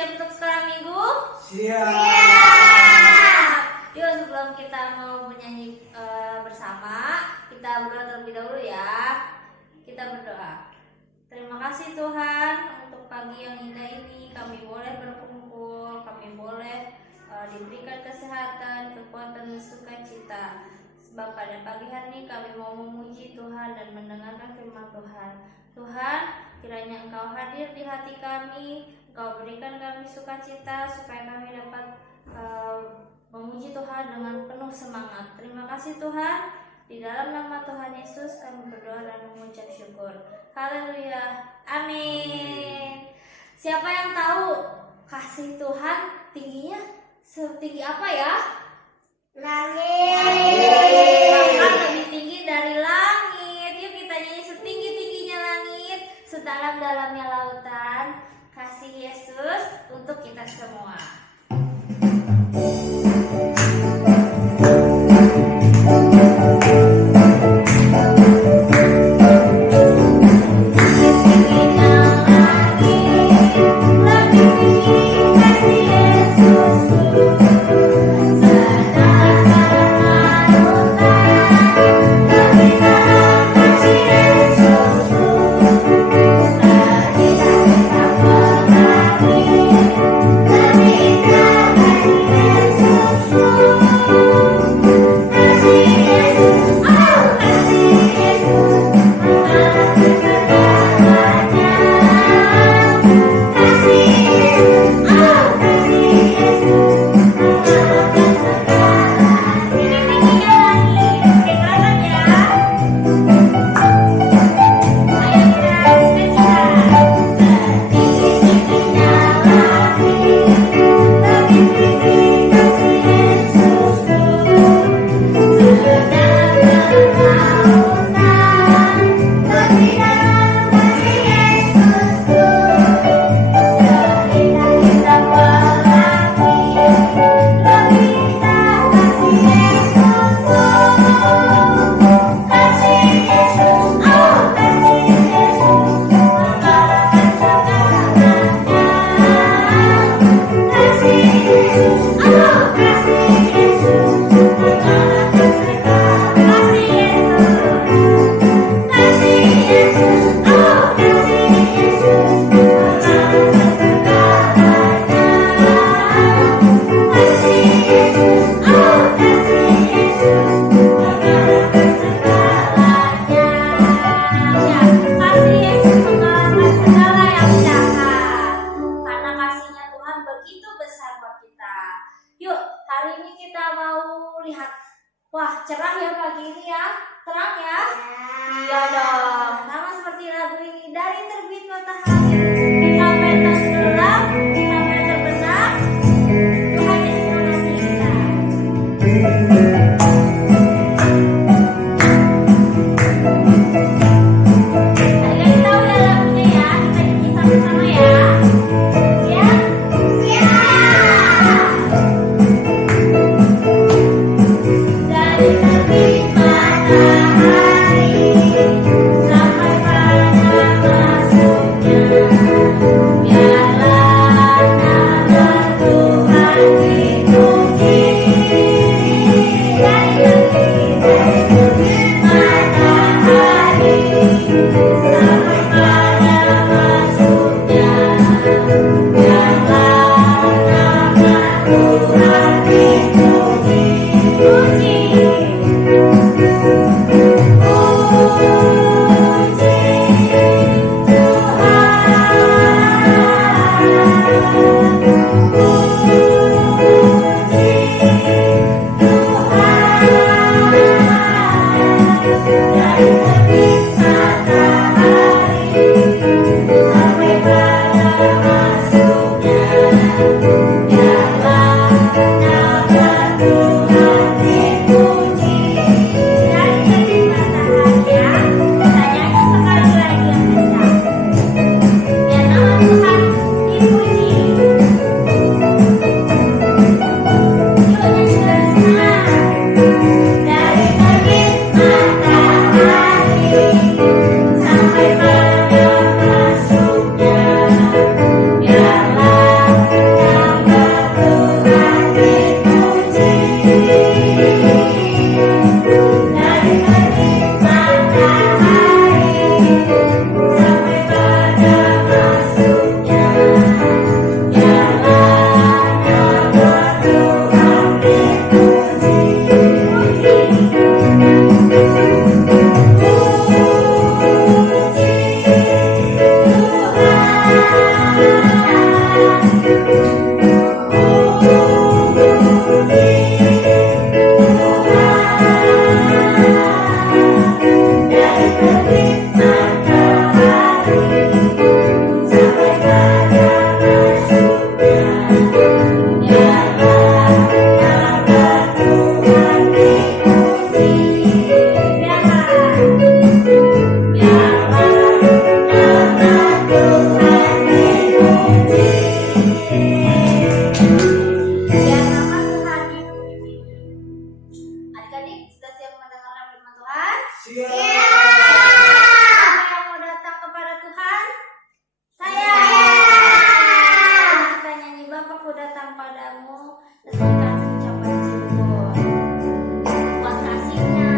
siap untuk sekolah minggu? Siap. Yuk, sebelum kita mau menyanyi bersama, kita berdoa terlebih dahulu ya. Kita berdoa. Terima kasih Tuhan untuk pagi yang indah ini. Kami boleh berkumpul, kami boleh diberikan kesehatan, kekuatan, dan sukacita. Sebab pada pagi hari ini kami mau memuji Tuhan dan mendengarkan firman Tuhan. Tuhan, kiranya Engkau hadir di hati kami, Engkau berikan kami sukacita supaya kami dapat memuji Tuhan dengan penuh semangat. Terima kasih Tuhan. Di dalam nama Tuhan Yesus kami berdoa dan mengucap syukur. Haleluya. Amin. Siapa yang tahu kasih Tuhan tingginya setinggi apa ya? Langit. Bahkan lebih tinggi dari langit. Yuk kita nyanyi setinggi-tingginya langit, sedalam-dalamnya lautan. Kasih Yesus untuk kita semua. Wah, cerah ya pagi ini ya. Terang ya? Iya dong. Sama seperti lagu ini, dari terbit matahari sampai tenggelam, sampai terbenam, Tuhan Yesus mengasihi kita. Adik-adik tahu ya lagunya ya? Kita nyanyi sama-sama ya. Siap? Dari terbit matahari Siapa yang mau datang kepada Tuhan? Saya. Kita nyanyi Bapakku datang padamu. Kita ucapan syukur buat kasihnya,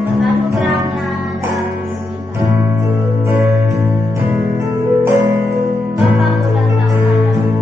buat anugerahnya dalam hidup kita. Bapakku datang padamu.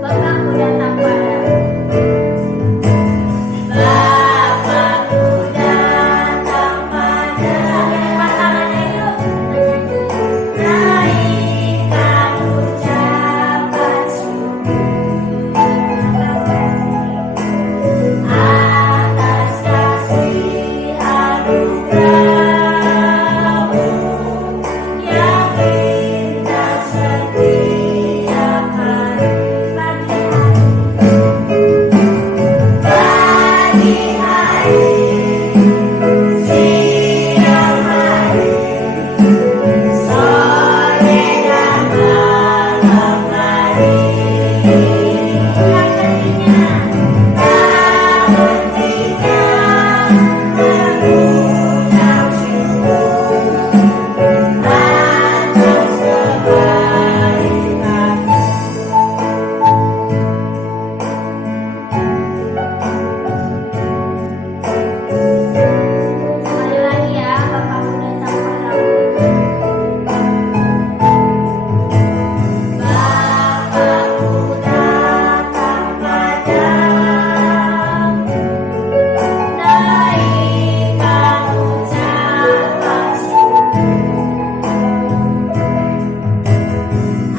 Bapakku datang padamu. Bapakku datang padamu. Lipat tangannya yuk. Naikkan ucapan syukur atas kasih anugerahmu yang indah setiap hari. Pagi hari, siang hari, sore dan malam hari. Yang ketiga, mengucap syukur atas kebaikan. Sekali lagi ya, Bapakku datang padamu. Bapakku datang padamu. Naikkan ucapan syukur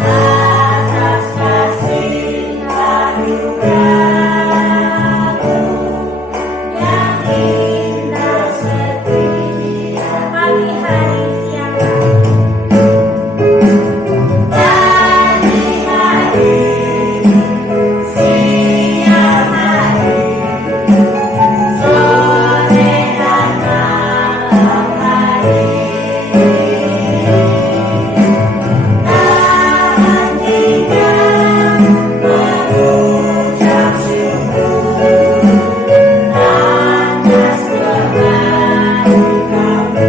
atas kasih anugerahmu yang indah setiap pagi hari, siang hari. Pagi hari, siang hari, sore dan malam hari. Tak hentikan mengucap syukur atas kebaikan-Mu.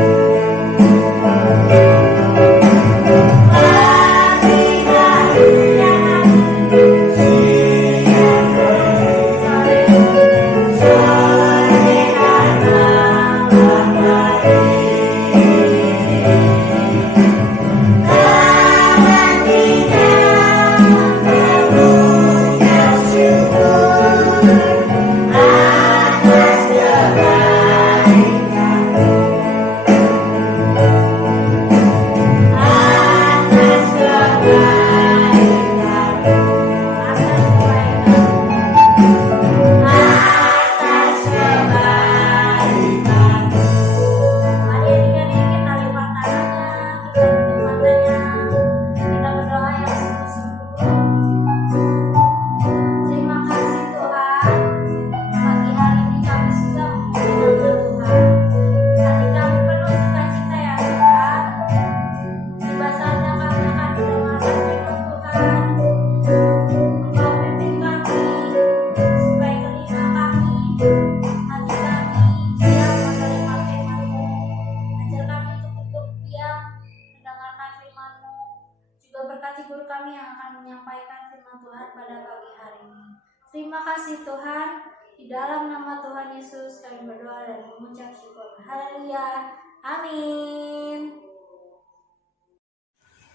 Pagi hari, siang hari, sore dan malam hari. Tak hentikan mengucap syukur atas kebaikan-Mu. Atas kebaikan-Mu. Atas kebaikan-Mu. Mari adik-adik kita lipat tangannya, kita tutup matanya, kita berdoa yang sungguh-sungguh. Terima kasih Tuhan, pagi hari ini kami sudah memuji nama Tuhan. Hati kami penuh sukacita ya Tuhan. Tiba saatnya kami akan mendengarkan firman Tuhan. Engkau pimpin kami, supaya telinga kami, hati kami siap menerima firman-Mu. Ajar kami untuk duduk diam, mendengarkan firman-Mu. Juga berkati guru kami yang akan menyampaikan firman Tuhan pada pagi hari ini. Terima kasih Tuhan. Di dalam nama Tuhan Yesus kami berdoa dan mengucap syukur. Haleluya. Amin.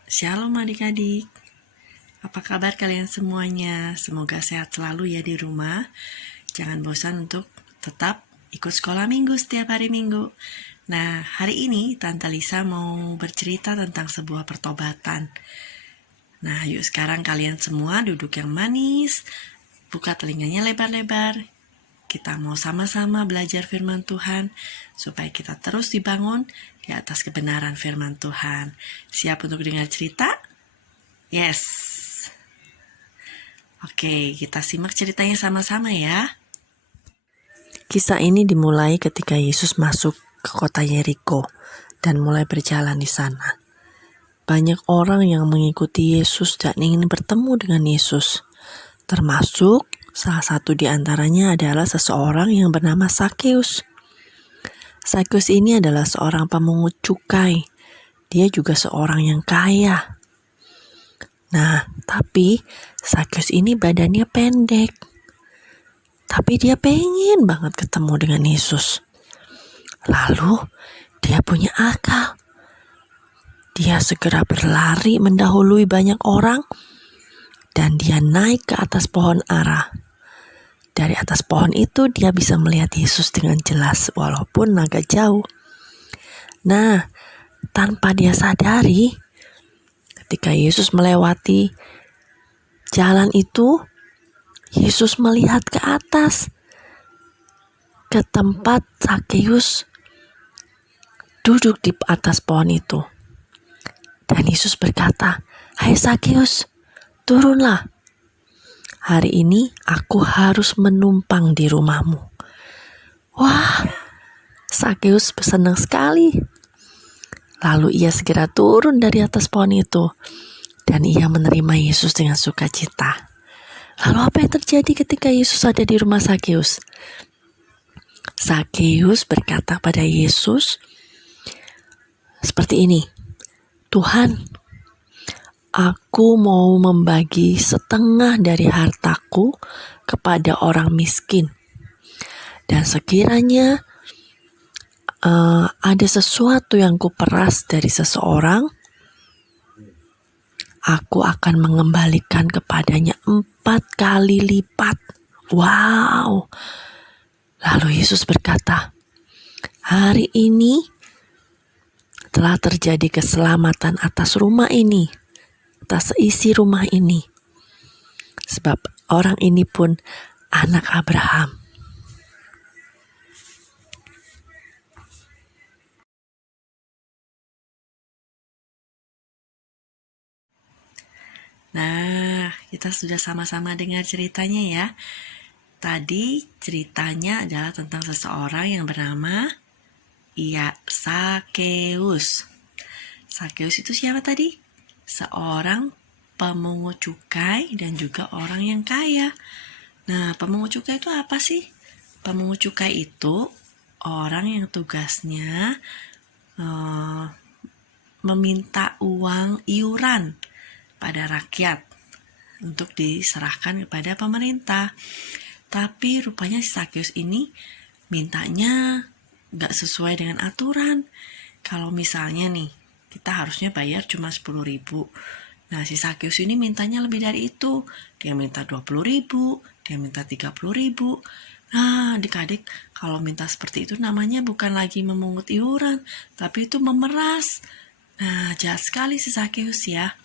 Shalom adik-adik, apa kabar kalian semuanya? Semoga sehat selalu ya di rumah. Jangan bosan untuk tetap ikut sekolah minggu setiap hari minggu. Nah, hari ini Tante Lisa mau bercerita tentang sebuah pertobatan. Nah, yuk sekarang kalian semua duduk yang manis, buka telinganya lebar-lebar. kita mau sama-sama belajar firman Tuhan supaya kita terus dibangun di atas kebenaran firman Tuhan. Siap untuk dengar cerita? Yes. Oke, kita simak ceritanya sama-sama ya. Kisah ini dimulai ketika Yesus masuk ke kota Yeriko dan mulai berjalan di sana. Banyak orang yang mengikuti Yesus dan ingin bertemu dengan Yesus. Termasuk salah satu di antaranya adalah seseorang yang bernama Sakeus. Sakeus ini adalah seorang pemungut cukai. Dia juga seorang yang kaya. Nah, tapi Sakeus ini badannya pendek. Tapi dia pengen banget ketemu dengan Yesus. Lalu dia punya akal. Dia segera berlari mendahului banyak orang dan dia naik ke atas pohon ara. Dari atas pohon itu dia bisa melihat Yesus dengan jelas walaupun agak jauh. Nah, tanpa dia sadari, ketika Yesus melewati jalan itu, Yesus melihat ke atas, ke tempat Sakeus duduk di atas pohon itu. Dan Yesus berkata, "Hai Sakeus, turunlah. Hari ini aku harus menumpang di rumahmu." Wah, Sakeus senang sekali. Lalu ia segera turun dari atas pohon itu dan ia menerima Yesus dengan sukacita. Lalu apa yang terjadi ketika Yesus ada di rumah Sakeus? Sakeus berkata pada Yesus seperti ini, "Tuhan, aku mau membagi setengah dari hartaku kepada orang miskin. Dan sekiranya ada sesuatu yang kuperas dari seseorang, aku akan mengembalikan kepadanya 4 kali lipat." Wow. Lalu Yesus berkata, "Hari ini telah terjadi keselamatan atas rumah ini, atas isi rumah ini. Sebab orang ini pun anak Abraham." Nah, kita sudah sama-sama dengar ceritanya ya. Tadi ceritanya adalah tentang seseorang yang bernama Sakeus. Sakeus itu siapa tadi? Seorang pemungut cukai dan juga orang yang kaya. Nah, pemungut cukai itu apa sih? Pemungut cukai itu orang yang tugasnya meminta uang iuran pada rakyat untuk diserahkan kepada pemerintah. Tapi rupanya si Sakeus ini mintanya gak sesuai dengan aturan. Kalau misalnya nih, kita harusnya bayar cuma 10.000. Nah, si Sakeus ini mintanya lebih dari itu. Dia minta 20.000, dia minta 30.000. Nah, adik-adik, kalau minta seperti itu namanya bukan lagi memungut iuran, tapi itu memeras. Nah, jahat sekali si Sakeus ya.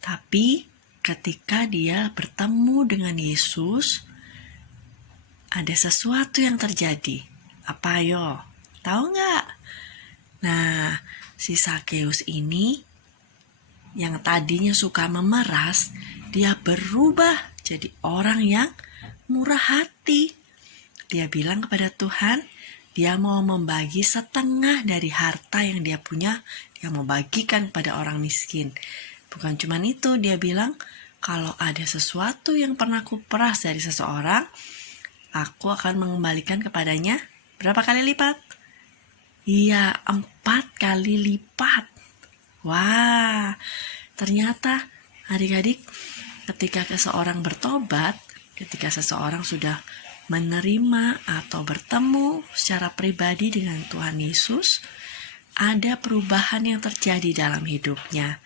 Tapi ketika dia bertemu dengan Yesus, ada sesuatu yang terjadi. Apa yo? Tahu nggak? Nah, si Sakeus ini yang tadinya suka memeras, dia berubah jadi orang yang murah hati. Dia bilang kepada Tuhan, dia mau membagi setengah dari harta yang dia punya, dia mau bagikan kepada orang miskin. Bukan cuma itu, dia bilang, kalau ada sesuatu yang pernah kuperas dari seseorang, aku akan mengembalikan kepadanya berapa kali lipat? Iya, 4 kali lipat. Wah, ternyata adik-adik ketika seseorang bertobat, ketika seseorang sudah menerima atau bertemu secara pribadi dengan Tuhan Yesus, ada perubahan yang terjadi dalam hidupnya.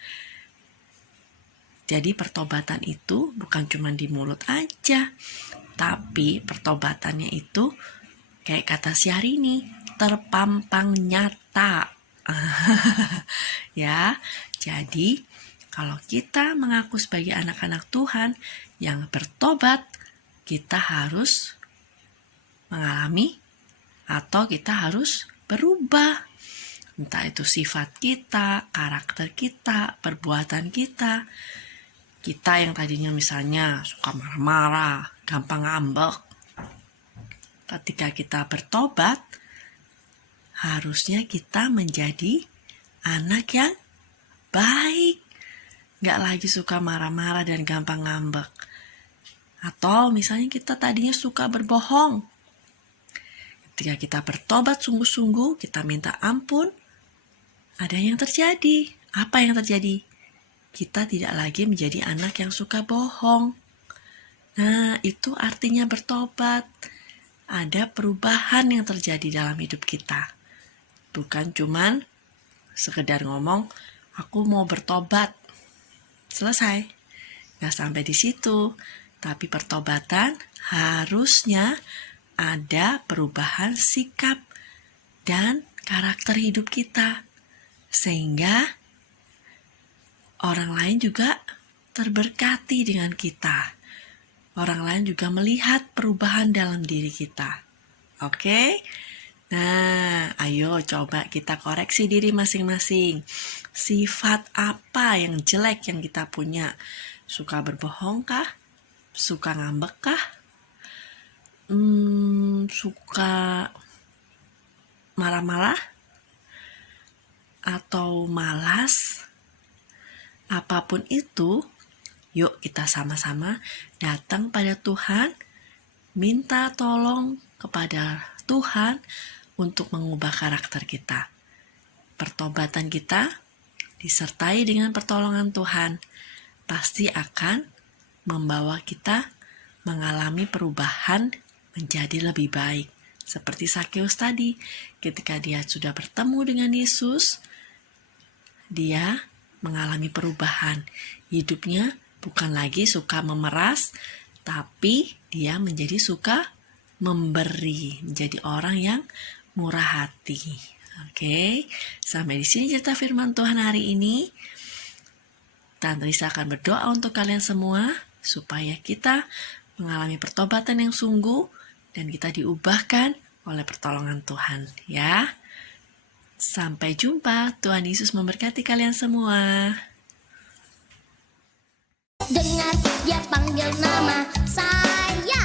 Jadi pertobatan itu bukan cuma di mulut aja, tapi pertobatannya itu kayak kata Syahrini, terpampang nyata. Ya, jadi kalau kita mengaku sebagai anak-anak Tuhan yang bertobat, kita harus mengalami atau kita harus berubah. Entah itu sifat kita, karakter kita, perbuatan kita. Kita yang tadinya misalnya suka marah-marah, gampang ngambek. Ketika kita bertobat, harusnya kita menjadi anak yang baik. Gak lagi suka marah-marah dan gampang ngambek. Atau misalnya kita tadinya suka berbohong. Ketika kita bertobat sungguh-sungguh, kita minta ampun, ada yang terjadi. Apa yang terjadi? Kita tidak lagi menjadi anak yang suka bohong. Nah, itu artinya bertobat. Ada perubahan yang terjadi dalam hidup kita. Bukan cuman sekedar ngomong, aku mau bertobat. Selesai. Gak sampai di situ. Tapi pertobatan harusnya ada perubahan sikap dan karakter hidup kita. Sehingga orang lain juga terberkati dengan kita. Orang lain juga melihat perubahan dalam diri kita. Oke? Nah, ayo coba kita koreksi diri masing-masing. Sifat apa yang jelek yang kita punya? Suka berbohong kah? Suka ngambek kah? Suka marah-marah? Atau malas? Apapun itu, yuk kita sama-sama datang pada Tuhan, minta tolong kepada Tuhan untuk mengubah karakter kita. Pertobatan kita disertai dengan pertolongan Tuhan pasti akan membawa kita mengalami perubahan menjadi lebih baik. Seperti Sakeus tadi, ketika dia sudah bertemu dengan Yesus, dia mengalami perubahan. Hidupnya bukan lagi suka memeras, tapi dia menjadi suka memberi, menjadi orang yang murah hati. Oke, sampai di sini cerita firman Tuhan hari ini. Tante Risa akan berdoa untuk kalian semua supaya kita mengalami pertobatan yang sungguh dan kita diubahkan oleh pertolongan Tuhan, ya. Sampai jumpa. Tuhan Yesus memberkati kalian semua. Dengar dia panggil nama saya.